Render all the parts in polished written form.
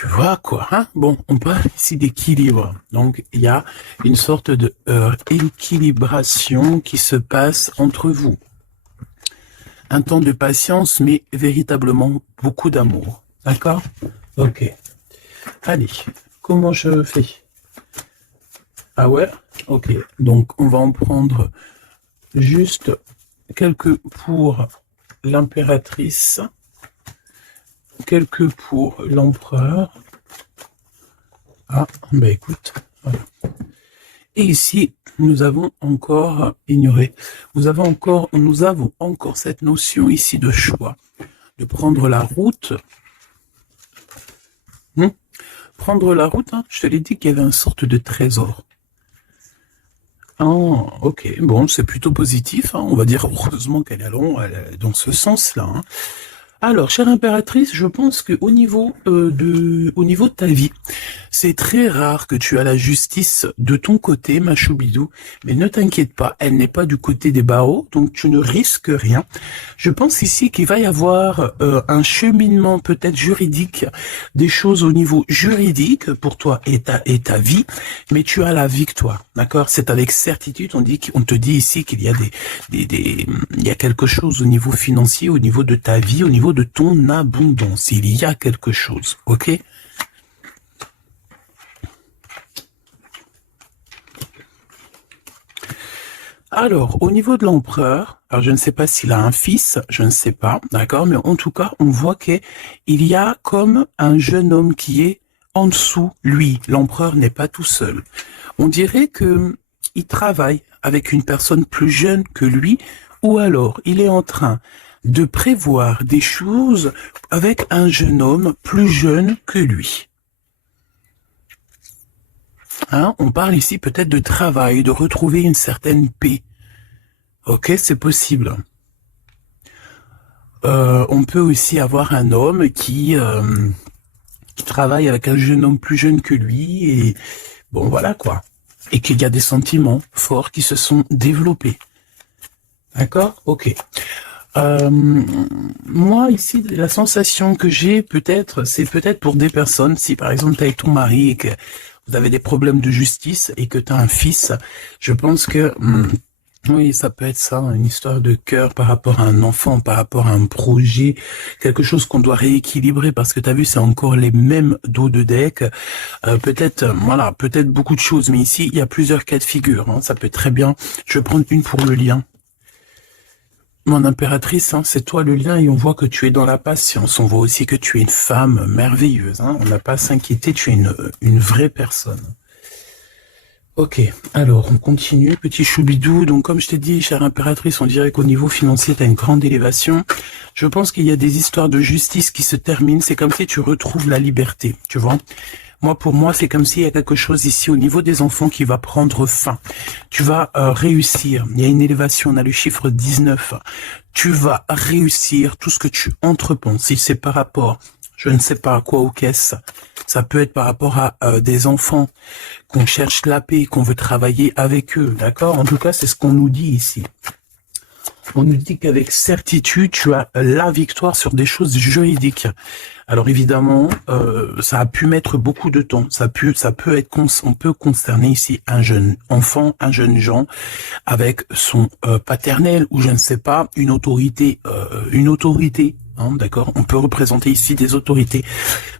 Tu vois quoi, hein? Bon, on parle ici d'équilibre. Donc, il y a une sorte de équilibration qui se passe entre vous. Un temps de patience, mais véritablement beaucoup d'amour. D'accord? Ok. Allez, comment je fais? Ah ouais? Ok. Donc, on va en prendre juste quelques pour l'impératrice, quelques pour l'empereur. Ah, bah écoute, voilà. Et ici, nous avons encore ignoré. Nous avons encore cette notion ici de choix, de prendre la route. Prendre la route, hein, je te l'ai dit qu'il y avait une sorte de trésor. Ah, ok, bon, c'est plutôt positif, hein, on va dire heureusement qu'elle est dans ce sens-là, hein. Alors, chère impératrice, je pense que au niveau de ta vie, c'est très rare que tu as la justice de ton côté, ma choubidou, mais ne t'inquiète pas, elle n'est pas du côté des barreaux, donc tu ne risques rien. Je pense ici qu'il va y avoir un cheminement peut-être juridique, des choses au niveau juridique pour toi et ta vie, mais tu as la victoire, d'accord? C'est avec certitude, on te dit ici qu'il y a il y a quelque chose au niveau financier, au niveau de ta vie, au niveau de ton abondance. Il y a quelque chose, ok? Alors, au niveau de l'empereur, alors je ne sais pas s'il a un fils, je ne sais pas, d'accord, mais en tout cas, on voit qu'il y a comme un jeune homme qui est en dessous, lui. L'empereur n'est pas tout seul. On dirait que il travaille avec une personne plus jeune que lui, ou alors il est en train de prévoir des choses avec un jeune homme plus jeune que lui. Hein, on parle ici peut-être de travail, de retrouver une certaine paix. Ok, c'est possible. On peut aussi avoir un homme qui travaille avec un jeune homme plus jeune que lui et bon voilà quoi. Et qu'il y a des sentiments forts qui se sont développés. D'accord? Ok. Moi ici, la sensation que j'ai peut-être, c'est peut-être pour des personnes, si par exemple tu es avec ton mari et que vous avez des problèmes de justice et que tu as un fils, je pense que oui, ça peut être ça, une histoire de cœur par rapport à un enfant, par rapport à un projet, quelque chose qu'on doit rééquilibrer parce que tu as vu, c'est encore les mêmes dos de deck. Peut-être, voilà, peut-être beaucoup de choses, mais ici, il y a plusieurs cas de figure, hein. Ça peut être très bien. Je vais prendre une pour le lien. Mon impératrice, hein, c'est toi le lien et on voit que tu es dans la patience. On voit aussi que tu es une femme merveilleuse, hein. On n'a pas à s'inquiéter, tu es une vraie personne. Ok, alors on continue, petit choubidou. Donc comme je t'ai dit, chère impératrice, on dirait qu'au niveau financier, tu as une grande élévation. Je pense qu'il y a des histoires de justice qui se terminent. C'est comme si tu retrouves la liberté, tu vois. Moi, pour moi, c'est comme s'il y a quelque chose ici au niveau des enfants qui va prendre fin. Tu vas réussir. Il y a une élévation, on a le chiffre 19. Tu vas réussir tout ce que tu entreprends. Si c'est par rapport, je ne sais pas à quoi ou qu'est-ce, ça peut être par rapport à des enfants qu'on cherche la paix, qu'on veut travailler avec eux, d'accord? En tout cas, c'est ce qu'on nous dit ici. On nous dit qu'avec certitude, tu as la victoire sur des choses juridiques. Alors évidemment, ça a pu mettre beaucoup de temps. Ça peut être, on peut concerner ici un jeune enfant, un jeune Jean, avec son paternel ou je ne sais pas, une autorité. Hein, d'accord, on peut représenter ici des autorités.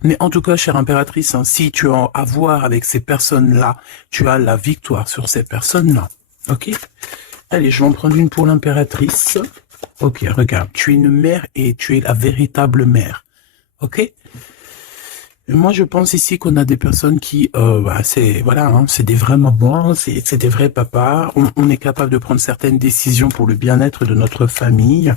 Mais en tout cas, chère impératrice, hein, si tu as à voir avec ces personnes-là, tu as la victoire sur ces personnes-là. Ok? Allez, je vais en prendre une pour l'impératrice. Ok, regarde, tu es une mère et tu es la véritable mère. Ok? Et moi, je pense ici qu'on a des personnes qui, c'est voilà, hein, c'est des vrais mamans, c'est des vrais papas. On est capable de prendre certaines décisions pour le bien-être de notre famille.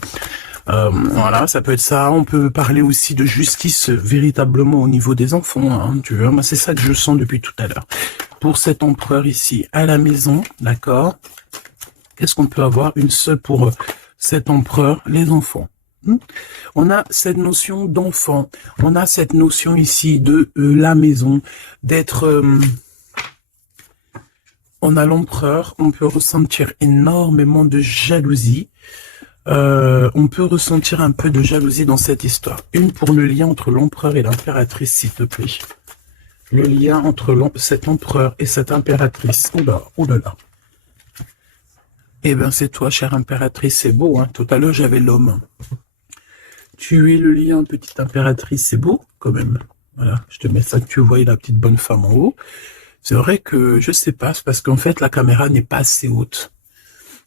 Voilà, ça peut être ça. On peut parler aussi de justice véritablement au niveau des enfants. Hein, tu vois, moi, c'est ça que je sens depuis tout à l'heure. Pour cet empereur ici à la maison, d'accord? Qu'est-ce qu'on peut avoir? Une seule pour cet empereur, les enfants. On a cette notion d'enfant. On a cette notion ici de la maison, d'être... on a l'empereur, on peut ressentir énormément de jalousie. On peut ressentir un peu de jalousie dans cette histoire. Une pour le lien entre l'empereur et l'impératrice, s'il te plaît. Le lien entre cet empereur et cette impératrice. Oula, oulala. Eh bien, c'est toi, chère impératrice, c'est beau, hein. Tout à l'heure, j'avais l'homme. Tu es le lien, petite impératrice, c'est beau, quand même. Voilà, je te mets ça que tu vois la petite bonne femme en haut. C'est vrai que, je sais pas, c'est parce qu'en fait, la caméra n'est pas assez haute.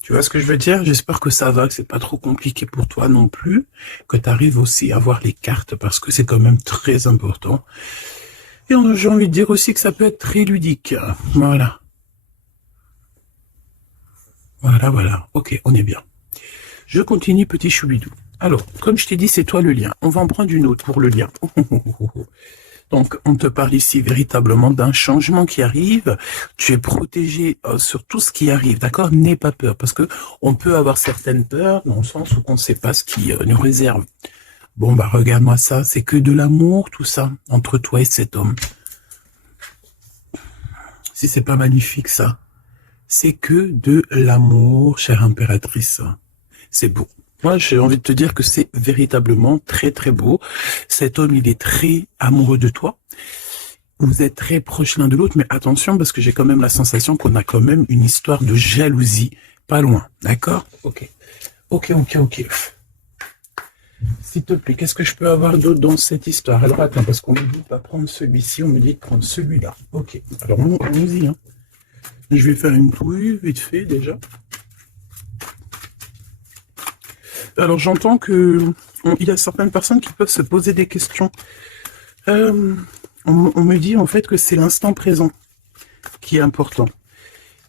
Tu vois ce que je veux dire? J'espère que ça va, que c'est pas trop compliqué pour toi non plus, que tu arrives aussi à voir les cartes, parce que c'est quand même très important. Et j'ai envie de dire aussi que ça peut être très ludique. Voilà. Voilà, voilà. Ok, on est bien. Je continue, petit choubidou. Alors, comme je t'ai dit, c'est toi le lien. On va en prendre une autre pour le lien. Donc, on te parle ici véritablement d'un changement qui arrive. Tu es protégé sur tout ce qui arrive, d'accord? N'aie pas peur, parce que on peut avoir certaines peurs dans le sens où on ne sait pas ce qui nous réserve. Bon, bah regarde-moi ça, c'est que de l'amour, tout ça, entre toi et cet homme. Si c'est pas magnifique, ça. C'est que de l'amour, chère impératrice. C'est beau. Moi, j'ai envie de te dire que c'est véritablement très, très beau. Cet homme, il est très amoureux de toi. Vous êtes très proches l'un de l'autre, mais attention, parce que j'ai quand même la sensation qu'on a quand même une histoire de jalousie pas loin. D'accord? Ok. Ok, ok, ok. S'il te plaît, qu'est-ce que je peux avoir d'autre dans cette histoire? Alors attends, parce qu'on me dit de pas prendre celui-ci, on me dit de prendre celui-là. Ok, alors allons-y. Hein. Je vais faire une fouille, vite fait, déjà. Alors j'entends que il y a certaines personnes qui peuvent se poser des questions. On me dit en fait que c'est l'instant présent qui est important.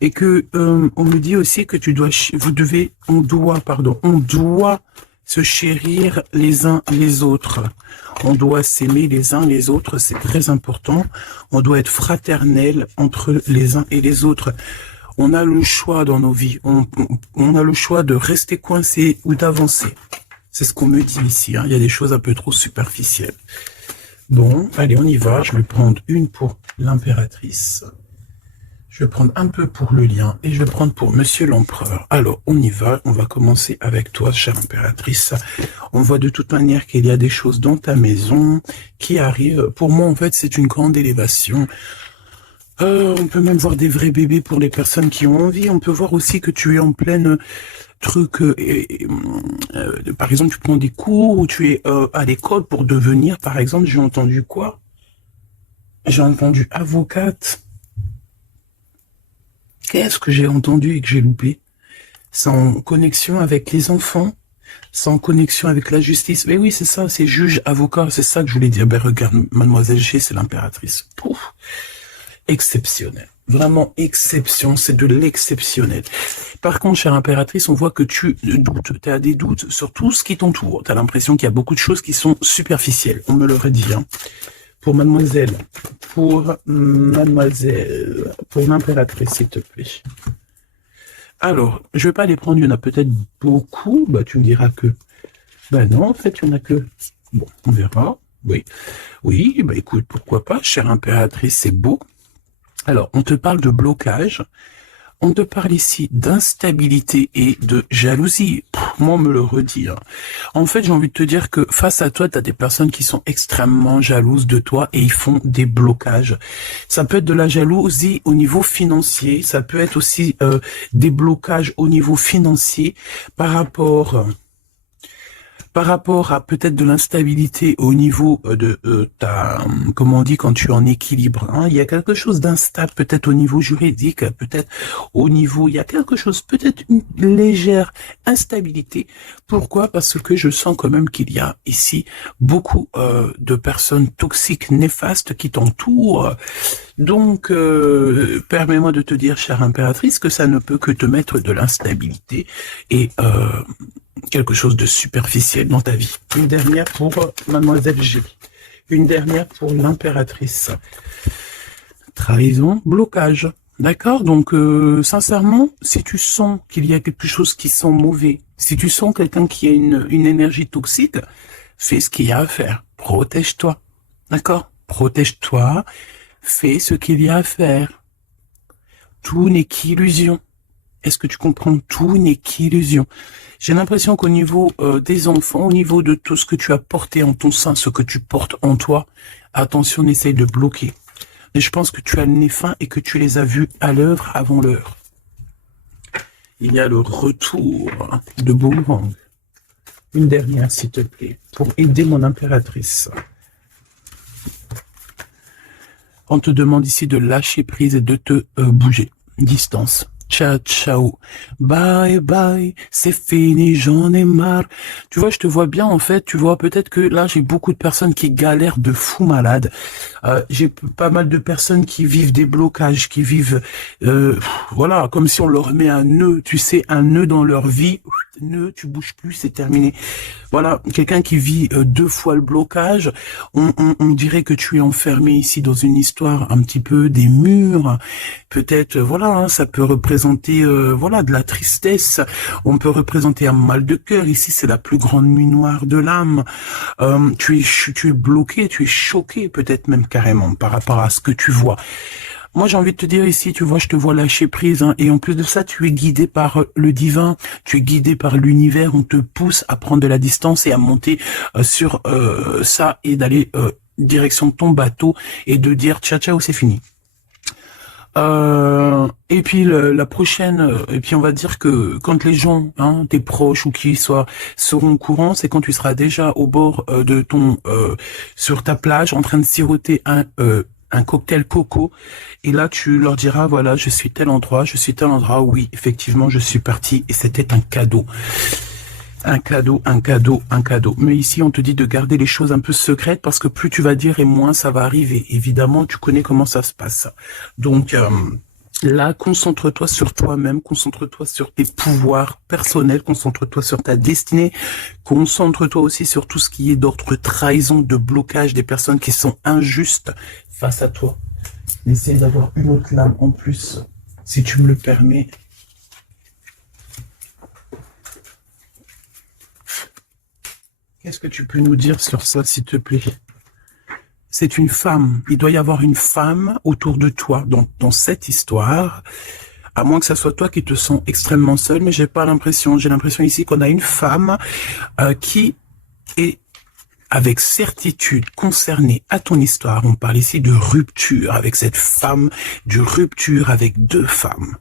Et que on me dit aussi que on doit se chérir les uns les autres. On doit s'aimer les uns les autres, c'est très important. On doit être fraternel entre les uns et les autres. On a le choix dans nos vies. On a le choix de rester coincé ou d'avancer. C'est ce qu'on me dit ici. Hein. Il y a des choses un peu trop superficielles. Bon, allez, on y va. Je vais prendre une pour l'impératrice. Je vais prendre un peu pour le lien et je vais prendre pour Monsieur l'Empereur. Alors, on y va. On va commencer avec toi, chère impératrice. On voit de toute manière qu'il y a des choses dans ta maison qui arrivent. Pour moi, en fait, c'est une grande élévation. On peut même voir des vrais bébés pour les personnes qui ont envie. On peut voir aussi que tu es en pleine truc. Par exemple, tu prends des cours ou tu es à l'école pour devenir, par exemple, j'ai entendu quoi? J'ai entendu avocate. Qu'est-ce que j'ai entendu et que j'ai loupé? C'est en connexion avec les enfants, c'est en connexion avec la justice. Mais oui, c'est ça, c'est juge, avocat, c'est ça que je voulais dire. Ben regarde, mademoiselle G, c'est l'impératrice. Pouf. Exceptionnel. Vraiment exception, c'est de l'exceptionnel. Par contre, chère impératrice, on voit que tu doutes, tu as des doutes sur tout ce qui t'entoure. Tu as l'impression qu'il y a beaucoup de choses qui sont superficielles. On me l'aurait dit, hein. Pour mademoiselle, pour l'impératrice, s'il te plaît. Alors, je vais pas les prendre, il y en a peut-être beaucoup. Bah, tu me diras que... Ben non, en fait, il y en a que... Bon, on verra. Oui, oui, bah écoute, pourquoi pas, chère impératrice, c'est beau. Alors, on te parle de blocage. On te parle ici d'instabilité et de jalousie. Moi, on me le redit. Hein. En fait, j'ai envie de te dire que face à toi, tu as des personnes qui sont extrêmement jalouses de toi et ils font des blocages. Ça peut être de la jalousie au niveau financier. Ça peut être aussi des blocages au niveau financier par rapport à peut-être de l'instabilité au niveau de ta, comment on dit quand tu es en équilibre, hein, il y a quelque chose d'instable peut-être au niveau juridique, peut-être au niveau, il y a quelque chose, peut-être une légère instabilité. Pourquoi? Parce que je sens quand même qu'il y a ici beaucoup de personnes toxiques, néfastes qui t'entourent. Donc, permets-moi de te dire, chère impératrice, que ça ne peut que te mettre de l'instabilité et quelque chose de superficiel dans ta vie. Une dernière pour mademoiselle G. Une dernière pour l'impératrice. Trahison, blocage. D'accord? Donc, sincèrement, si tu sens qu'il y a quelque chose qui sent mauvais, si tu sens quelqu'un qui a une énergie toxique, fais ce qu'il y a à faire. Protège-toi. D'accord? Protège-toi. Fais ce qu'il y a à faire. Tout n'est qu'illusion. Est-ce que tu comprends? Tout n'est qu'illusion. J'ai l'impression qu'au niveau des enfants, au niveau de tout ce que tu as porté en ton sein, ce que tu portes en toi, attention, on essaye de bloquer. Mais je pense que tu as le nez fin et que tu les as vus à l'œuvre avant l'heure. Il y a le retour de Boomerang. Une dernière, s'il te plaît, pour aider mon impératrice. On te demande ici de lâcher prise et de te bouger. Distance. Ciao, ciao. Bye, bye. C'est fini, j'en ai marre. Tu vois, je te vois bien, en fait. Tu vois, peut-être que là, j'ai beaucoup de personnes qui galèrent de fou malade. J'ai pas mal de personnes qui vivent des blocages, qui vivent, voilà, comme si on leur met un nœud, tu sais, un nœud dans leur vie. Nœud, tu bouges plus, c'est terminé. Voilà, quelqu'un qui vit 2 fois le blocage, on dirait que tu es enfermé ici dans une histoire un petit peu des murs. Peut-être, voilà, hein, ça peut représenter, voilà, de la tristesse. On peut représenter un mal de cœur. Ici, c'est la plus grande nuit noire de l'âme. Tu es bloqué, tu es choqué, peut-être même carrément par rapport à ce que tu vois. Moi, j'ai envie de te dire ici, tu vois, je te vois lâcher prise, hein, et en plus de ça, tu es guidé par le divin, tu es guidé par l'univers, on te pousse à prendre de la distance et à monter sur ça et d'aller direction ton bateau et de dire ciao ciao, c'est fini. Et puis la prochaine, et puis on va dire que quand les gens, hein, tes proches ou qui soient, seront au courant, c'est quand tu seras déjà au bord de ton, sur ta plage, en train de siroter un cocktail coco, et là tu leur diras, voilà, je suis tel endroit, oui, effectivement, je suis parti, et c'était un cadeau. Un cadeau, un cadeau, un cadeau. Mais ici, on te dit de garder les choses un peu secrètes, parce que plus tu vas dire et moins ça va arriver. Évidemment, tu connais comment ça se passe. Donc, là, concentre-toi sur toi-même, concentre-toi sur tes pouvoirs personnels, concentre-toi sur ta destinée, concentre-toi aussi sur tout ce qui est d'ordre trahison, de blocage, des personnes qui sont injustes face à toi. Essaye d'avoir une autre lame en plus, si tu me le permets. Qu'est-ce que tu peux nous dire sur ça, s'il te plaît? C'est une femme. Il doit y avoir une femme autour de toi dans cette histoire. À moins que ça soit toi qui te sens extrêmement seul, mais j'ai pas l'impression. J'ai l'impression ici qu'on a une femme qui est avec certitude concernée à ton histoire. On parle ici de rupture avec cette femme, de rupture avec 2 femmes.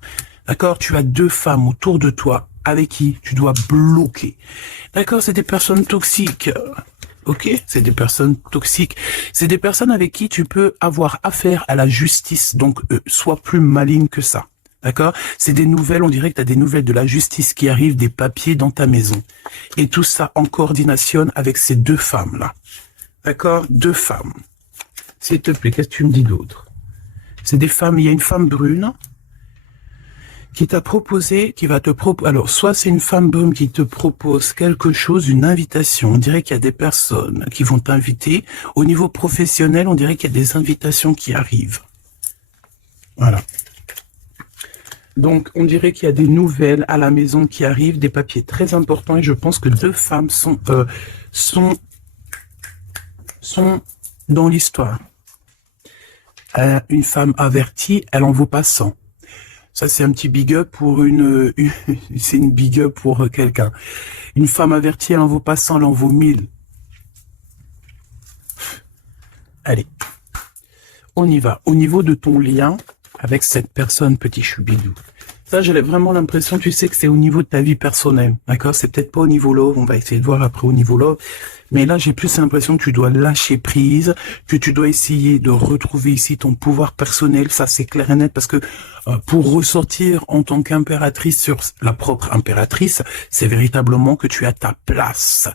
D'accord? Tu as 2 femmes autour de toi avec qui tu dois bloquer. D'accord? C'est des personnes toxiques. Ok? C'est des personnes toxiques. C'est des personnes avec qui tu peux avoir affaire à la justice. Donc, sois plus maligne que ça. D'accord? C'est des nouvelles, on dirait que tu as des nouvelles de la justice qui arrivent, des papiers dans ta maison. Et tout ça en coordination avec ces 2 femmes-là. D'accord? 2 femmes. S'il te plaît, qu'est-ce que tu me dis d'autre? C'est des femmes, il y a une femme brune qui t'a proposé, qui va te proposer, alors soit c'est une femme brune qui te propose quelque chose, une invitation, on dirait qu'il y a des personnes qui vont t'inviter, au niveau professionnel, on dirait qu'il y a des invitations qui arrivent. Voilà. Donc, on dirait qu'il y a des nouvelles à la maison qui arrivent, des papiers très importants, et je pense que 2 femmes sont dans l'histoire. Une femme avertie, elle en vaut pas 100. Ça, c'est un petit big up pour c'est une big up pour quelqu'un. Une femme avertie, elle en vaut pas 100, elle en vaut 1000. Allez. On y va. Au niveau de ton lien avec cette personne, petit choubidou. Ça, j'ai vraiment l'impression, tu sais, que c'est au niveau de ta vie personnelle. D'accord? C'est peut-être pas au niveau love. On va essayer de voir après au niveau love. Mais là, j'ai plus l'impression que tu dois lâcher prise, que tu dois essayer de retrouver ici ton pouvoir personnel. Ça, c'est clair et net, parce que pour ressortir en tant qu'impératrice sur la propre impératrice, c'est véritablement que tu as ta place,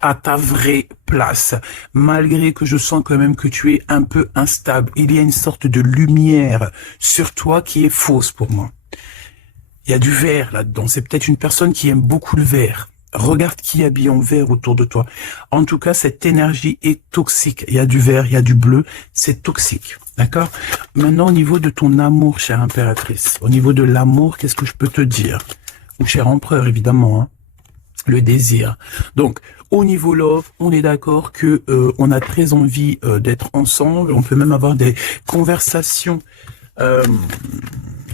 à ta vraie place. Malgré que je sens quand même que tu es un peu instable, il y a une sorte de lumière sur toi qui est fausse pour moi. Il y a du vert là-dedans. C'est peut-être une personne qui aime beaucoup le vert. Regarde qui est habillé en vert autour de toi. En tout cas, cette énergie est toxique. Il y a du vert, il y a du bleu. C'est toxique. D'accord? Maintenant, au niveau de ton amour, chère impératrice, au niveau de l'amour, qu'est-ce que je peux te dire? Ou cher empereur, évidemment, hein, le désir. Donc, au niveau love, on est d'accord que on a très envie d'être ensemble. On peut même avoir des conversations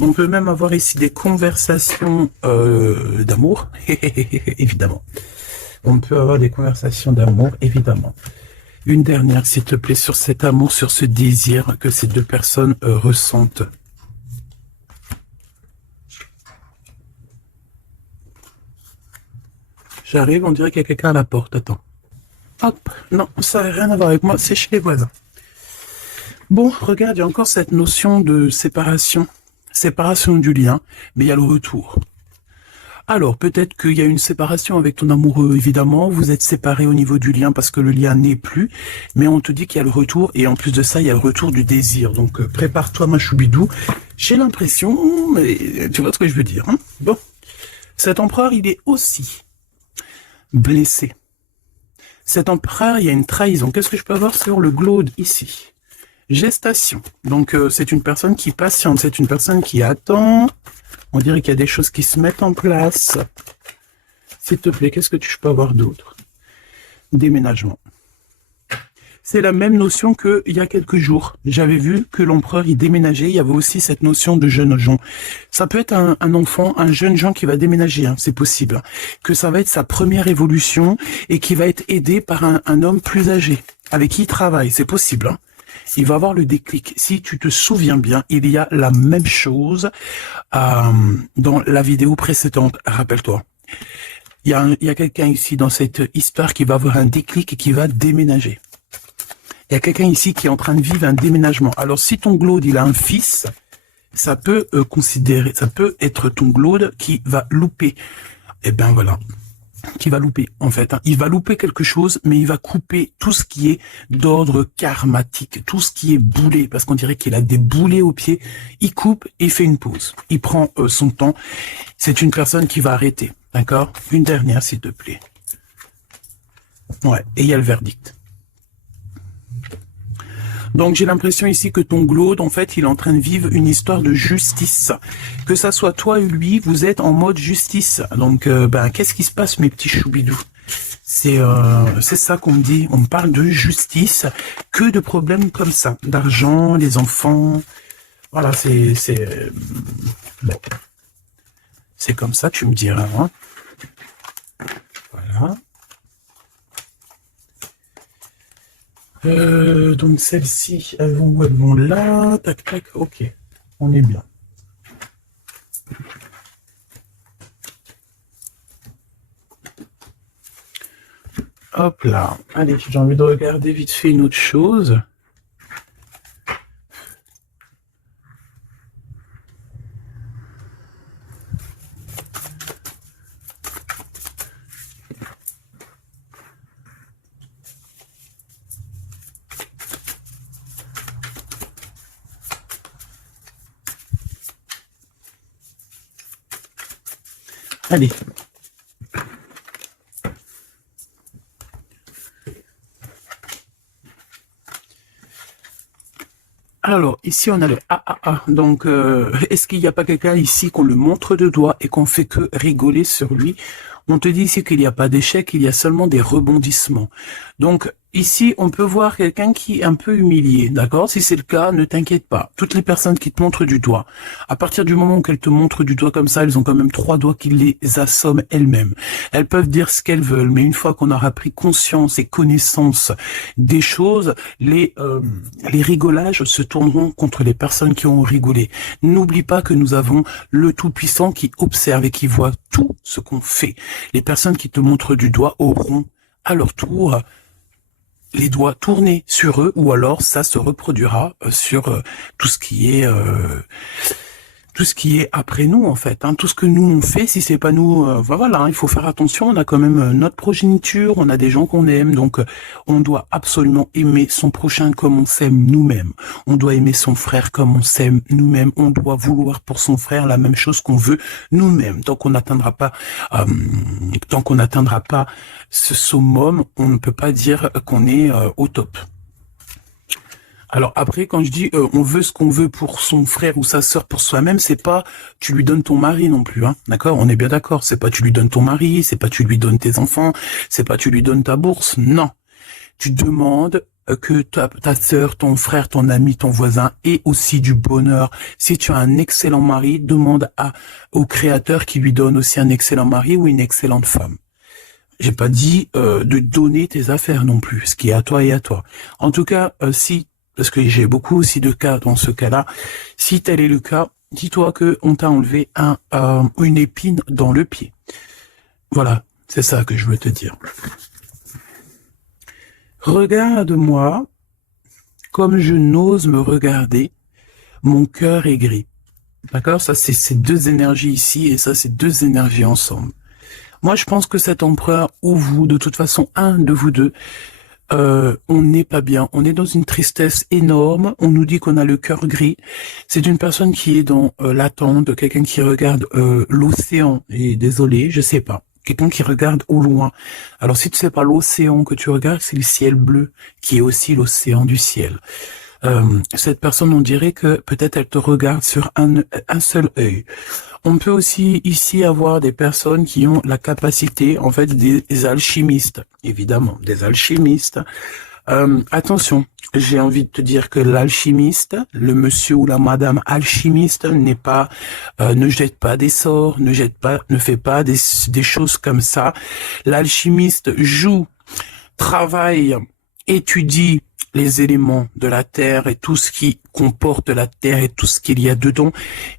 On peut même avoir ici des conversations d'amour, évidemment. On peut avoir des conversations d'amour, évidemment. Une dernière, s'il te plaît, sur cet amour, sur ce désir que ces deux personnes ressentent. J'arrive, on dirait qu'il y a quelqu'un à la porte. Attends. Hop, non, ça n'a rien à voir avec moi, c'est chez les voisins. Bon, regarde, il y a encore cette notion de séparation. Séparation du lien, mais il y a le retour. Alors, peut-être qu'il y a une séparation avec ton amoureux, évidemment. Vous êtes séparés au niveau du lien parce que le lien n'est plus. Mais on te dit qu'il y a le retour. Et en plus de ça, il y a le retour du désir. Donc, prépare-toi, ma choubidou. J'ai l'impression, mais tu vois ce que je veux dire. Hein, bon, cet empereur, il est aussi blessé. Cet empereur, il y a une trahison. Qu'est-ce que je peux avoir sur le glaude ici? Gestation. Donc, c'est une personne qui patiente. C'est une personne qui attend. On dirait qu'il y a des choses qui se mettent en place. S'il te plaît, qu'est-ce que tu peux avoir d'autre? Déménagement. C'est la même notion qu'il y a quelques jours. J'avais vu que l'empereur y déménageait. Il y avait aussi cette notion de jeunes gens. Ça peut être un enfant, un jeune gens qui va déménager, hein, c'est possible. Que ça va être sa première évolution et qui va être aidé par un homme plus âgé, avec qui il travaille, c'est possible. Hein. Il va avoir le déclic. Si tu te souviens bien, il y a la même chose dans la vidéo précédente. Rappelle-toi. Il y a quelqu'un ici dans cette histoire qui va avoir un déclic et qui va déménager. Il y a quelqu'un ici qui est en train de vivre un déménagement. Alors, si ton glaude, il a un fils, ça peut ça peut être ton glaude qui va louper. Eh ben voilà. Qui va louper, en fait. Hein. Il va louper quelque chose, mais il va couper tout ce qui est d'ordre karmatique, tout ce qui est boulé, parce qu'on dirait qu'il a des boulets aux pieds. Il coupe et fait une pause. Il prend son temps. C'est une personne qui va arrêter, d'accord? Une dernière, s'il te plaît. Ouais, et il y a le verdict. Donc j'ai l'impression ici que ton glaude, en fait, il est en train de vivre une histoire de justice. Que ça soit toi ou lui, vous êtes en mode justice. Donc, qu'est-ce qui se passe, mes petits choubidous? C'est ça qu'on me dit. On me parle de justice, que de problèmes comme ça, d'argent, les enfants. Voilà, bon. C'est comme ça, tu me diras. Hein. Voilà. Donc celles-ci, elles vont là, tac tac, ok, on est bien. Hop là, allez, j'ai envie de regarder vite fait une autre chose. Allez. Alors, ici, on a le AAA. Donc, est-ce qu'il n'y a pas quelqu'un ici qu'on le montre de doigt et qu'on fait que rigoler sur lui? On te dit ici qu'il n'y a pas d'échec, il y a seulement des rebondissements. Donc, ici, on peut voir quelqu'un qui est un peu humilié, d'accord? Si c'est le cas, ne t'inquiète pas. Toutes les personnes qui te montrent du doigt, à partir du moment où elles te montrent du doigt comme ça, elles ont quand même 3 doigts qui les assomment elles-mêmes. Elles peuvent dire ce qu'elles veulent, mais une fois qu'on aura pris conscience et connaissance des choses, les rigolages se tourneront contre les personnes qui ont rigolé. N'oublie pas que nous avons le Tout-Puissant qui observe et qui voit tout ce qu'on fait. Les personnes qui te montrent du doigt auront à leur tour les doigts tournés sur eux, ou alors ça se reproduira sur tout ce qui est après nous, en fait. Hein. Tout ce que nous on fait, si c'est pas nous, voilà, hein, il faut faire attention. On a quand même notre progéniture, on a des gens qu'on aime, donc on doit absolument aimer son prochain comme on s'aime nous-mêmes. On doit aimer son frère comme on s'aime nous-mêmes. On doit vouloir pour son frère la même chose qu'on veut nous-mêmes. Tant qu'on n'atteindra pas ce summum, on ne peut pas dire qu'on est au top. Alors après, quand je dis on veut ce qu'on veut pour son frère ou sa sœur pour soi-même, c'est pas tu lui donnes ton mari non plus, hein. D'accord? On est bien d'accord. C'est pas tu lui donnes ton mari, c'est pas tu lui donnes tes enfants, c'est pas tu lui donnes ta bourse. Non. Tu demandes que ta sœur, ton frère, ton ami, ton voisin ait aussi du bonheur. Si tu as un excellent mari, demande au Créateur qui lui donne aussi un excellent mari ou une excellente femme. J'ai pas dit de donner tes affaires non plus, ce qui est à toi et à toi. En tout cas, si, parce que j'ai beaucoup aussi de cas dans ce cas-là, si tel est le cas, dis-toi que on t'a enlevé une épine dans le pied. Voilà, c'est ça que je veux te dire. Regarde-moi comme je n'ose me regarder, mon cœur est gris. D'accord? Ça, c'est ces deux énergies ici et ça, c'est deux énergies ensemble. Moi, je pense que cet empereur ou vous, de toute façon, un de vous deux, on n'est pas bien. On est dans une tristesse énorme. On nous dit qu'on a le cœur gris. C'est une personne qui est dans l'attente, quelqu'un qui regarde l'océan. Et désolé, je sais pas. Quelqu'un qui regarde au loin. Alors, si tu sais pas l'océan que tu regardes, c'est le ciel bleu, qui est aussi l'océan du ciel. Cette personne, on dirait que peut-être elle te regarde sur un seul œil. On peut aussi ici avoir des personnes qui ont la capacité, en fait, des alchimistes, évidemment, des alchimistes. Attention, j'ai envie de te dire que l'alchimiste, le monsieur ou la madame alchimiste n'est pas, ne jette pas des sorts, ne fait pas des choses comme ça. L'alchimiste joue, travaille, étudie les éléments de la terre et tout ce qui comporte la terre et tout ce qu'il y a dedans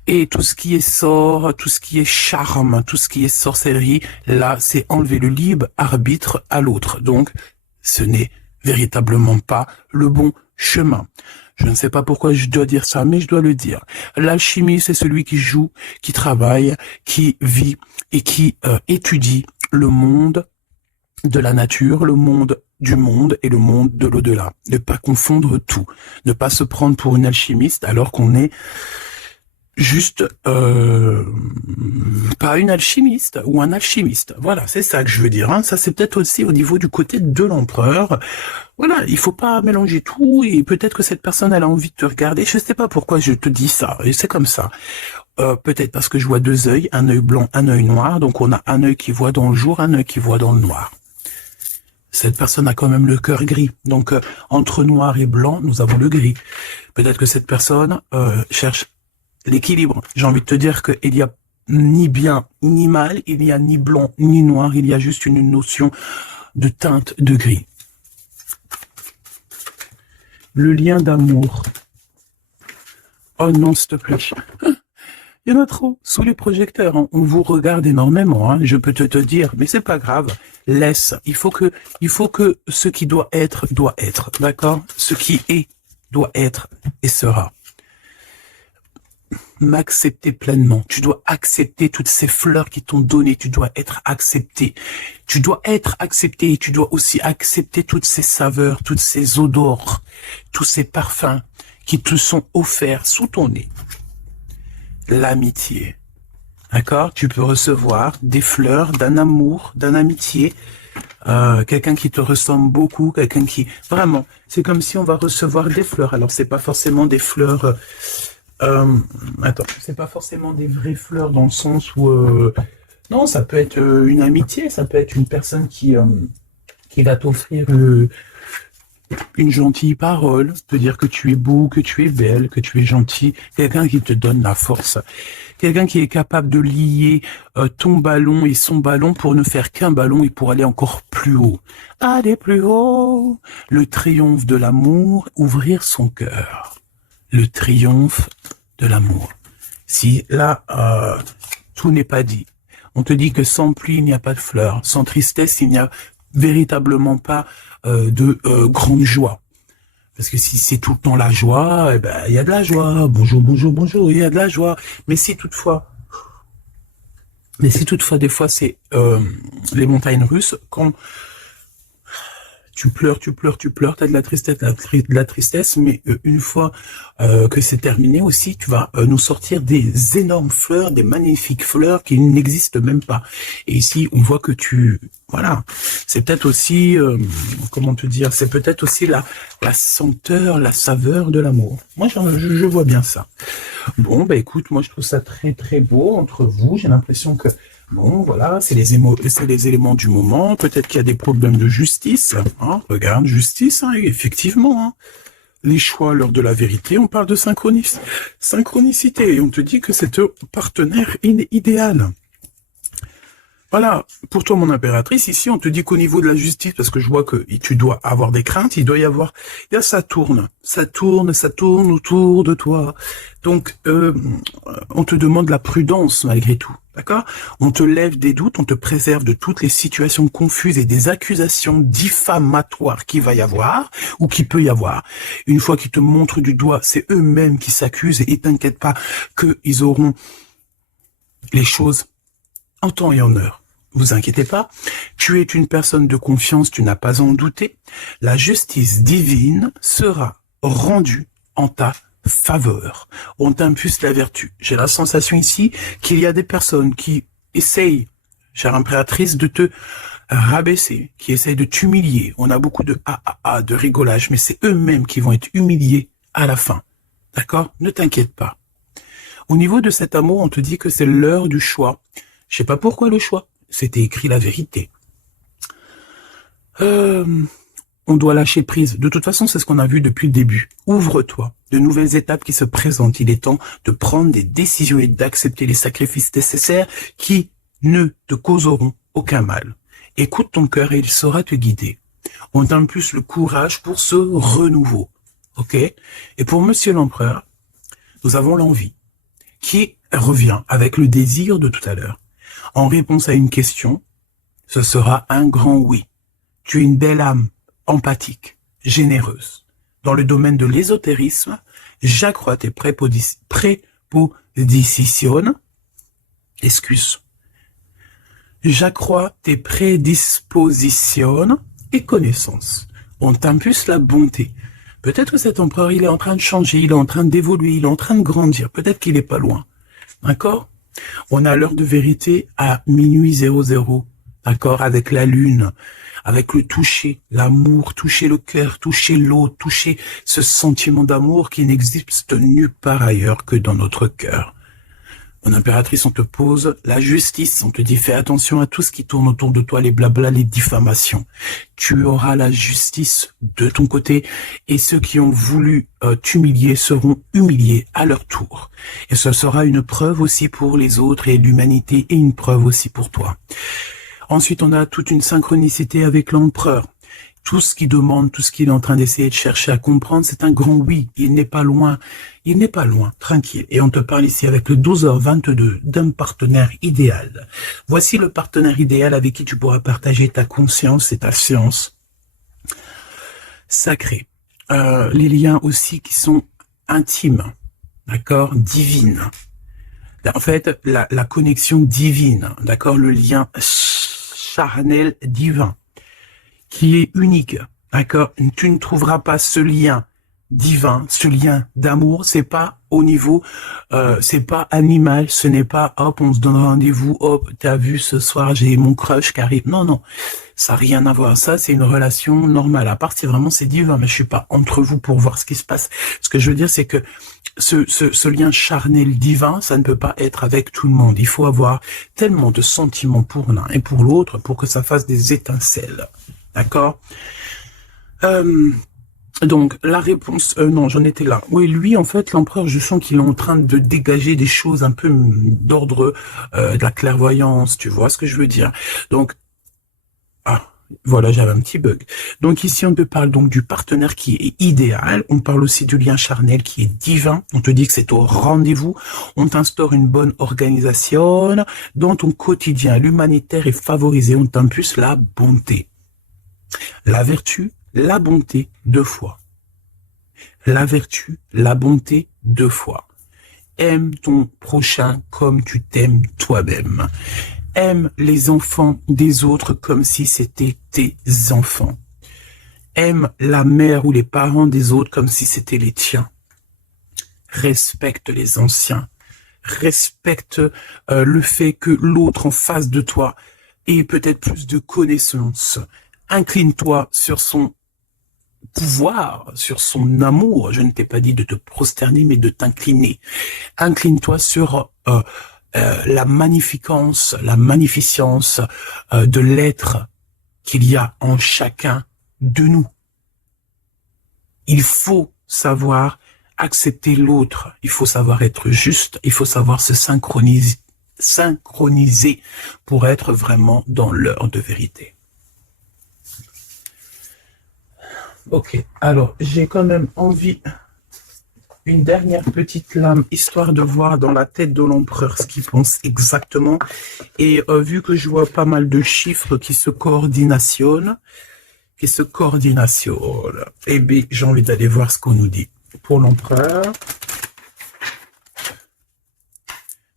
et tout ce qui est sort, tout ce qui est charme, tout ce qui est sorcellerie, là c'est enlever le libre arbitre à l'autre. Donc ce n'est véritablement pas le bon chemin. Je ne sais pas pourquoi je dois dire ça, mais je dois le dire. L'alchimie, c'est celui qui joue, qui travaille, qui vit et qui étudie le monde de la nature, le monde du monde et le monde de l'au-delà. Ne pas confondre tout. Ne pas se prendre pour une alchimiste alors qu'on est juste pas une alchimiste ou un alchimiste. Voilà, c'est ça que je veux dire. Hein. Ça, c'est peut-être aussi au niveau du côté de l'empereur. Voilà, il faut pas mélanger tout et peut-être que cette personne, elle a envie de te regarder. Je sais pas pourquoi je te dis ça. Et c'est comme ça. Peut-être parce que je vois deux œils, un œil blanc, un œil noir. Donc on a un œil qui voit dans le jour, un œil qui voit dans le noir. Cette personne a quand même le cœur gris. Donc, entre noir et blanc, nous avons le gris. Peut-être que cette personne cherche l'équilibre. J'ai envie de te dire qu'il y a ni bien ni mal, il n'y a ni blanc ni noir, il y a juste une notion de teinte de gris. Le lien d'amour. Oh non, s'il te plaît. Il y en a trop sous les projecteurs. Hein. On vous regarde énormément. Hein. Je peux te dire, mais c'est pas grave. Laisse. Il faut que ce qui doit être, d'accord. Ce qui est doit être et sera. M'accepter pleinement. Tu dois accepter toutes ces fleurs qui t'ont donné. Tu dois être accepté. Tu dois être accepté et tu dois aussi accepter toutes ces saveurs, toutes ces odeurs, tous ces parfums qui te sont offerts sous ton nez. L'amitié. D'accord? Tu peux recevoir des fleurs d'un amour, d'un amitié, quelqu'un qui te ressemble beaucoup, quelqu'un qui... Vraiment, c'est comme si on va recevoir des fleurs. Alors, c'est pas forcément des fleurs... c'est pas forcément des vraies fleurs dans le sens où... non, ça peut être une amitié, ça peut être une personne qui va t'offrir... une gentille parole, te dire que tu es beau, que tu es belle, que tu es gentil, quelqu'un qui te donne la force, quelqu'un qui est capable de lier ton ballon et son ballon pour ne faire qu'un ballon et pour aller encore plus haut. Aller plus haut, le triomphe de l'amour, ouvrir son cœur, le triomphe de l'amour. Si là, tout n'est pas dit, on te dit que sans pluie, il n'y a pas de fleurs, sans tristesse, il n'y a véritablement pas de grande joie. Parce que si c'est tout le temps la joie, eh ben il y a de la joie. Bonjour, bonjour, bonjour, il y a de la joie. Mais si toutefois, des fois c'est les montagnes russes, quand tu pleures, t'as de la tristesse, mais une fois que c'est terminé aussi, tu vas nous sortir des énormes fleurs, des magnifiques fleurs qui n'existent même pas. Et ici, on voit que voilà, c'est peut-être aussi, comment te dire, c'est peut-être aussi la senteur, la saveur de l'amour. Moi, je vois bien ça. Bon, bah écoute, moi je trouve ça très très beau entre vous. J'ai l'impression que Bon, voilà, c'est les éléments du moment. Peut-être qu'il y a des problèmes de justice. Hein. Regarde, justice, hein, effectivement. Hein. Les choix lors de la vérité, on parle de synchronicité. Et on te dit que c'est ton partenaire idéal. Voilà, pour toi, mon impératrice, ici, on te dit qu'au niveau de la justice, parce que je vois que tu dois avoir des craintes, il doit y avoir, ça tourne autour de toi. Donc, on te demande la prudence, malgré tout, d'accord? On te lève des doutes, on te préserve de toutes les situations confuses et des accusations diffamatoires qu'il va y avoir, ou qu'il peut y avoir. Une fois qu'ils te montrent du doigt, c'est eux-mêmes qui s'accusent, et t'inquiète pas qu'ils auront les choses en temps et en heure. Vous inquiétez pas, tu es une personne de confiance, tu n'as pas à en douter. La justice divine sera rendue en ta faveur. On t'impulse la vertu. J'ai la sensation ici qu'il y a des personnes qui essayent, chère impératrice, de te rabaisser, qui essayent de t'humilier. On a beaucoup de de rigolage, mais c'est eux-mêmes qui vont être humiliés à la fin. D'accord? Ne t'inquiète pas. Au niveau de cet amour, on te dit que c'est l'heure du choix. Je sais pas pourquoi le choix. C'était écrit la vérité. On doit lâcher prise. De toute façon, c'est ce qu'on a vu depuis le début. Ouvre-toi. De nouvelles étapes qui se présentent. Il est temps de prendre des décisions et d'accepter les sacrifices nécessaires qui ne te causeront aucun mal. Écoute ton cœur et il saura te guider. On t'impulse le courage pour ce renouveau. Ok? Et pour Monsieur l'Empereur, nous avons l'envie qui revient avec le désir de tout à l'heure. En réponse à une question, ce sera un grand oui. Tu es une belle âme, empathique, généreuse. Dans le domaine de l'ésotérisme, j'accrois tes prépositions, j'accrois tes prédispositions et connaissances. On t'impulse la bonté. Peut-être que cet empereur, il est en train de changer, il est en train d'évoluer, il est en train de grandir. Peut-être qu'il n'est pas loin. D'accord? On a l'heure de vérité à minuit 00, d'accord, avec la lune, avec le toucher, l'amour, toucher le cœur, toucher l'autre, toucher ce sentiment d'amour qui n'existe nulle part ailleurs que dans notre cœur. Mon impératrice, on te pose la justice, on te dit fais attention à tout ce qui tourne autour de toi, les blabla, les diffamations. Tu auras la justice de ton côté et ceux qui ont voulu t'humilier seront humiliés à leur tour. Et ce sera une preuve aussi pour les autres et l'humanité et une preuve aussi pour toi. Ensuite, on a toute une synchronicité avec l'empereur. Tout ce qu'il demande, tout ce qu'il est en train d'essayer de chercher à comprendre, c'est un grand oui. Il n'est pas loin. Il n'est pas loin. Tranquille. Et on te parle ici avec le 12h22 d'un partenaire idéal. Voici le partenaire idéal avec qui tu pourras partager ta conscience et ta science sacrée. Les liens aussi qui sont intimes. D'accord? Divines. En fait, la connexion divine. D'accord? Le lien charnel divin. Qui est unique, d'accord? Tu ne trouveras pas ce lien divin, ce lien d'amour, c'est pas au niveau, c'est pas animal, ce n'est pas hop, on se donne rendez-vous, hop, t'as vu ce soir, j'ai mon crush qui arrive. Non, non, ça n'a rien à voir. Ça, c'est une relation normale. À part si vraiment c'est divin, mais je suis pas entre vous pour voir ce qui se passe. Ce que je veux dire, c'est que ce lien charnel divin, ça ne peut pas être avec tout le monde. Il faut avoir tellement de sentiments pour l'un et pour l'autre pour que ça fasse des étincelles. D'accord? Donc, la réponse... non, j'en étais là. Oui, lui, en fait, l'empereur, je sens qu'il est en train de dégager des choses un peu d'ordre de la clairvoyance, tu vois ce que je veux dire? Donc, voilà, j'avais un petit bug. Donc ici, on te parle donc du partenaire qui est idéal. On parle aussi du lien charnel qui est divin. On te dit que c'est au rendez-vous. On t'instaure une bonne organisation. Dans ton quotidien, l'humanitaire est favorisé. On t'impulse la bonté. La vertu, la bonté, 2 fois. La vertu, la bonté, 2 fois. Aime ton prochain comme tu t'aimes toi-même. Aime les enfants des autres comme si c'était tes enfants. Aime la mère ou les parents des autres comme si c'était les tiens. Respecte les anciens. Respecte le fait que l'autre en face de toi ait peut-être plus de connaissances. Incline-toi sur son pouvoir, sur son amour. Je ne t'ai pas dit de te prosterner, mais de t'incliner. Incline-toi sur la magnificence, la magnificence de l'être qu'il y a en chacun de nous. Il faut savoir accepter l'autre, il faut savoir être juste, il faut savoir se synchroniser pour être vraiment dans l'heure de vérité. Ok, alors j'ai quand même envie une dernière petite lame, histoire de voir dans la tête de l'empereur ce qu'il pense exactement. Et vu que je vois pas mal de chiffres qui se coordinationnent, eh bien, j'ai envie d'aller voir ce qu'on nous dit. Pour l'empereur.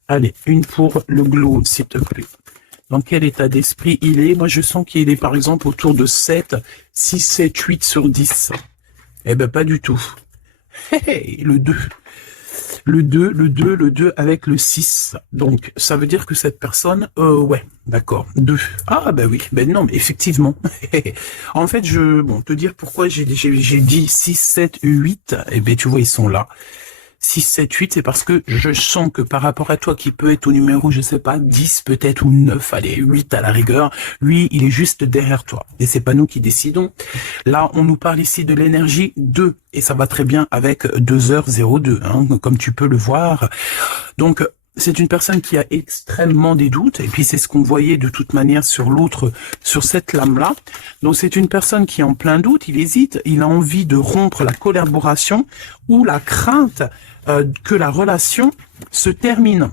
Allez, une pour le glow, s'il te plaît. Dans quel état d'esprit il est? Moi, je sens qu'il est, par exemple, autour de 7, 6, 7, 8 sur 10. Eh ben, pas du tout. Hey, le 2. Le 2 avec le 6. Donc, ça veut dire que cette personne, ouais, d'accord, 2. Ah, ben oui, ben non, mais effectivement. En fait, te dire pourquoi j'ai dit 6, 7, 8, eh ben, tu vois, ils sont là. 6, 7, 8, c'est parce que je sens que par rapport à toi qui peut être au numéro, je sais pas, 10 peut-être ou 9, allez, 8 à la rigueur, lui, il est juste derrière toi. Et c'est pas nous qui décidons. Là, on nous parle ici de l'énergie 2, et ça va très bien avec 2h02, hein, comme tu peux le voir. Donc, c'est une personne qui a extrêmement des doutes, et puis c'est ce qu'on voyait de toute manière sur l'autre, sur cette lame-là. Donc c'est une personne qui est en plein doute, il hésite, il a envie de rompre la collaboration ou la crainte que la relation se termine.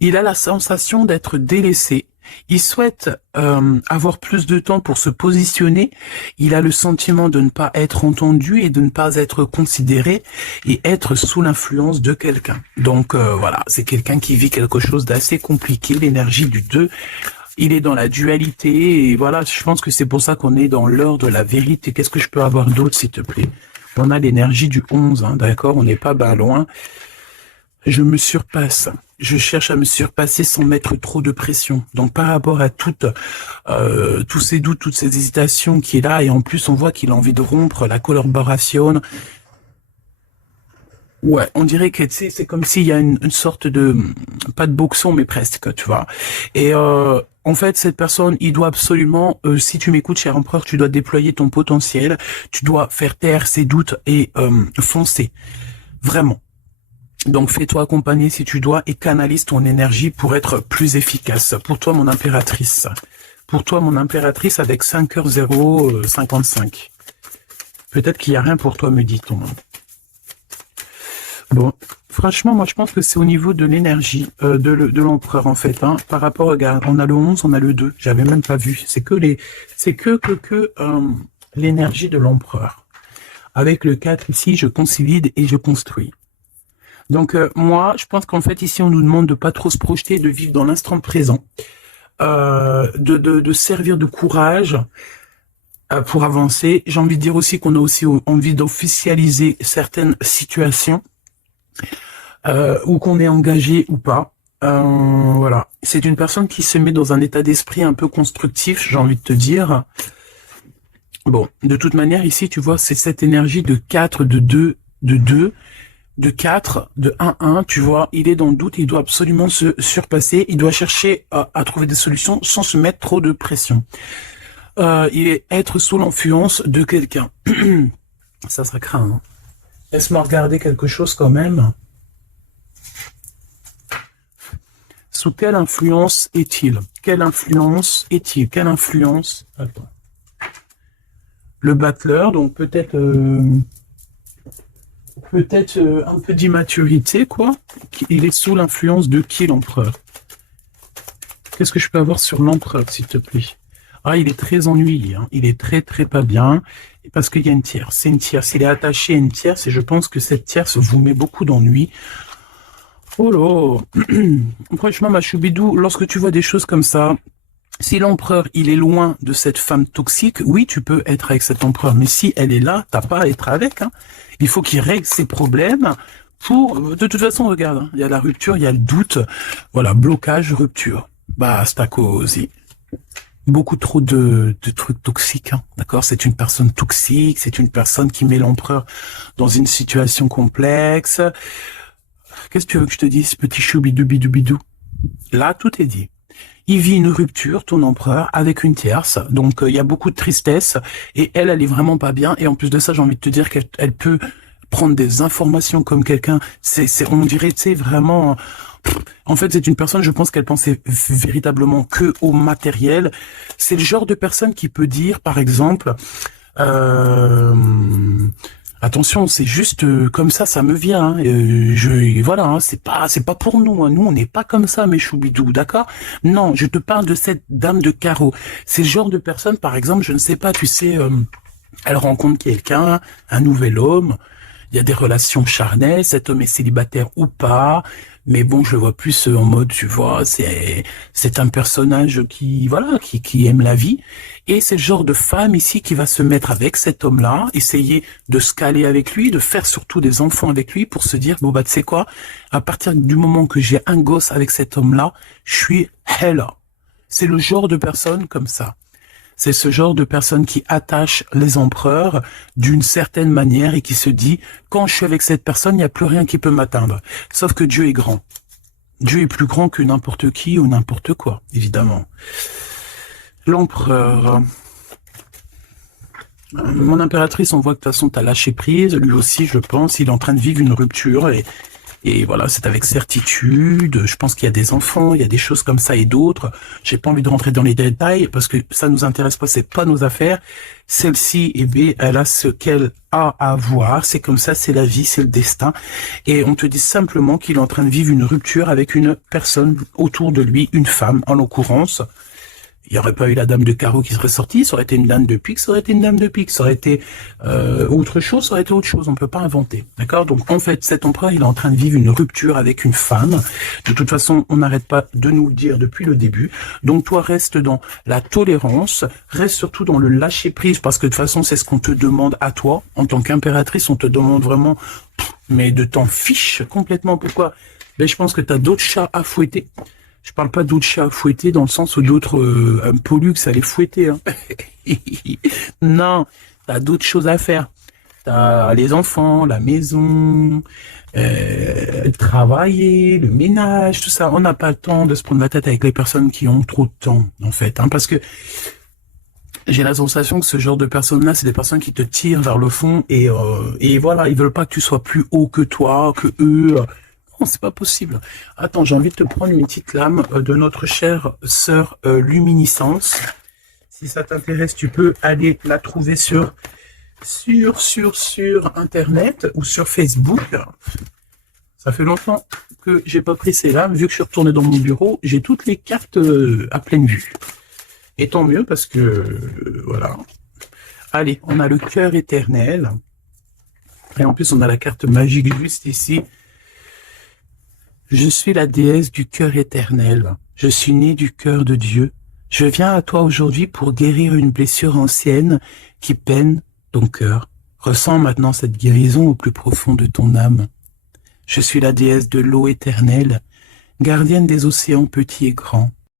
Il a la sensation d'être délaissé. Il souhaite avoir plus de temps pour se positionner. Il a le sentiment de ne pas être entendu et de ne pas être considéré et être sous l'influence de quelqu'un. Donc voilà, c'est quelqu'un qui vit quelque chose d'assez compliqué, l'énergie du 2. Il est dans la dualité et voilà, je pense que c'est pour ça qu'on est dans l'heure de la vérité. Qu'est-ce que je peux avoir d'autre, s'il te plaît? On a l'énergie du 11, hein, d'accord? On n'est pas ben loin. Je me surpasse. Je cherche à me surpasser sans mettre trop de pression. Donc par rapport à tous ces doutes, toutes ces hésitations qu'il a, et en plus on voit qu'il a envie de rompre la collaboration. Ouais, on dirait que c'est comme s'il y a une sorte de, pas de boxon, mais presque, tu vois. Et en fait, cette personne, il doit absolument, si tu m'écoutes, cher empereur, tu dois déployer ton potentiel, tu dois faire taire ses doutes et foncer. Vraiment. Donc fais-toi accompagner si tu dois et canalise ton énergie pour être plus efficace. Pour toi, mon impératrice. Pour toi, mon impératrice, avec 5h055. Peut-être qu'il n'y a rien pour toi, me dit-on. Bon, franchement, moi, je pense que c'est au niveau de l'énergie de l'empereur, en fait. Hein. Par rapport, regarde, on a le 11, on a le 2. J'avais même pas vu. C'est que l'énergie de l'empereur. Avec le 4 ici, je consolide et je construis. Donc moi, je pense qu'en fait ici on nous demande de pas trop se projeter, de vivre dans l'instant présent, de servir de courage pour avancer. J'ai envie de dire aussi qu'on a aussi envie d'officialiser certaines situations où qu'on est engagé ou pas. Voilà, c'est une personne qui se met dans un état d'esprit un peu constructif, j'ai envie de te dire. Bon, de toute manière ici tu vois c'est cette énergie de 4, de 2, de 4, de 1, tu vois, il est dans le doute, il doit absolument se surpasser, il doit chercher à trouver des solutions sans se mettre trop de pression. Il est être sous l'influence de quelqu'un. Ça craint. Hein. Laisse-moi regarder quelque chose quand même. Sous quelle influence est-il? Quelle influence est-il? Quelle influence? Attends. Le battleur, donc peut-être... un peu d'immaturité, quoi. Il est sous l'influence de qui, l'empereur? Qu'est-ce que je peux avoir sur l'empereur, s'il te plaît? Ah, il est très ennuyé, hein. Il est très, très pas bien, parce qu'il y a une tierce. C'est une tierce. Il est attaché à une tierce, et je pense que cette tierce vous met beaucoup d'ennui. Oh là. Franchement, ma choubidou, lorsque tu vois des choses comme ça, si l'empereur, il est loin de cette femme toxique, oui, tu peux être avec cet empereur. Mais si elle est là, t'as pas à être avec, hein. Il faut qu'il règle ses problèmes pour... De toute façon, regarde, hein, il y a la rupture, il y a le doute. Voilà, blocage, rupture. Basta così. Beaucoup trop de trucs toxiques, hein, d'accord? C'est une personne toxique, c'est une personne qui met l'empereur dans une situation complexe. Qu'est-ce que tu veux que je te dise, petit choubidou-bidou-bidou? Là, tout est dit. Il vit une rupture, ton empereur, avec une tierce. Donc, il y a beaucoup de tristesse. Et elle est vraiment pas bien. Et en plus de ça, j'ai envie de te dire qu'elle peut prendre des informations comme quelqu'un. On dirait, tu sais, vraiment... En fait, c'est une personne, je pense qu'elle pensait véritablement que au matériel. C'est le genre de personne qui peut dire, par exemple... Attention, c'est juste comme ça me vient. Hein. Voilà, hein, c'est pas pour nous. Hein. Nous, on n'est pas comme ça, mes choubidous, d'accord? Non, je te parle de cette dame de carreau. C'est le genre de personne, par exemple, je ne sais pas, tu sais, elle rencontre quelqu'un, un nouvel homme. Il y a des relations charnelles, cet homme est célibataire ou pas, mais bon, je le vois plus en mode, tu vois, c'est un personnage qui aime la vie, et c'est le genre de femme ici qui va se mettre avec cet homme-là, essayer de se caler avec lui, de faire surtout des enfants avec lui pour se dire, bon bah tu sais quoi, à partir du moment que j'ai un gosse avec cet homme-là, je suis hella. C'est le genre de personne comme ça. C'est ce genre de personne qui attache les empereurs d'une certaine manière et qui se dit, quand je suis avec cette personne, il n'y a plus rien qui peut m'atteindre. Sauf que Dieu est grand. Dieu est plus grand que n'importe qui ou n'importe quoi, évidemment. L'empereur. Mon impératrice, on voit que de toute façon, tu as lâché prise. Lui aussi, je pense, il est en train de vivre une rupture et voilà, c'est avec certitude. Je pense qu'il y a des enfants, il y a des choses comme ça et d'autres. J'ai pas envie de rentrer dans les détails parce que ça nous intéresse pas, c'est pas nos affaires. Celle-ci, eh bien, elle a ce qu'elle a à voir. C'est comme ça, c'est la vie, c'est le destin. Et on te dit simplement qu'il est en train de vivre une rupture avec une personne autour de lui, une femme en l'occurrence. Il n'y aurait pas eu la dame de carreau qui serait sortie, ça aurait été une dame de pique, ça aurait été une dame de pique, ça aurait été autre chose, ça aurait été autre chose, on ne peut pas inventer. D'accord? Donc en fait, cet empereur, il est en train de vivre une rupture avec une femme. De toute façon, on n'arrête pas de nous le dire depuis le début. Donc toi, reste dans la tolérance, reste surtout dans le lâcher-prise, parce que de toute façon, c'est ce qu'on te demande à toi. En tant qu'impératrice, on te demande vraiment, mais de t'en fiche complètement. Pourquoi? Ben, je pense que tu as d'autres chats à fouetter. Je parle pas d'autres chats à fouetter dans le sens où d'autres pollux à les fouetter. Hein. Non, t'as d'autres choses à faire. T'as les enfants, la maison, travailler, le ménage, tout ça. On n'a pas le temps de se prendre la tête avec les personnes qui ont trop de temps, en fait. Hein, parce que j'ai la sensation que ce genre de personnes-là, c'est des personnes qui te tirent vers le fond et voilà, ils veulent pas que tu sois plus haut que toi, que eux. Non, c'est pas possible. Attends, j'ai envie de te prendre une petite lame de notre chère sœur Luminiscence. Si ça t'intéresse, tu peux aller la trouver sur Internet ou sur Facebook. Ça fait longtemps que j'ai pas pris ces lames. Vu que je suis retourné dans mon bureau, j'ai toutes les cartes à pleine vue. Et tant mieux parce que, voilà. Allez, on a le cœur éternel. Et en plus, on a la carte magique juste ici. Je suis la déesse du cœur éternel. Je suis née du cœur de Dieu. Je viens à toi aujourd'hui pour guérir une blessure ancienne qui peine ton cœur. Ressens maintenant cette guérison au plus profond de ton âme. Je suis la déesse de l'eau éternelle, gardienne des océans petits et grands.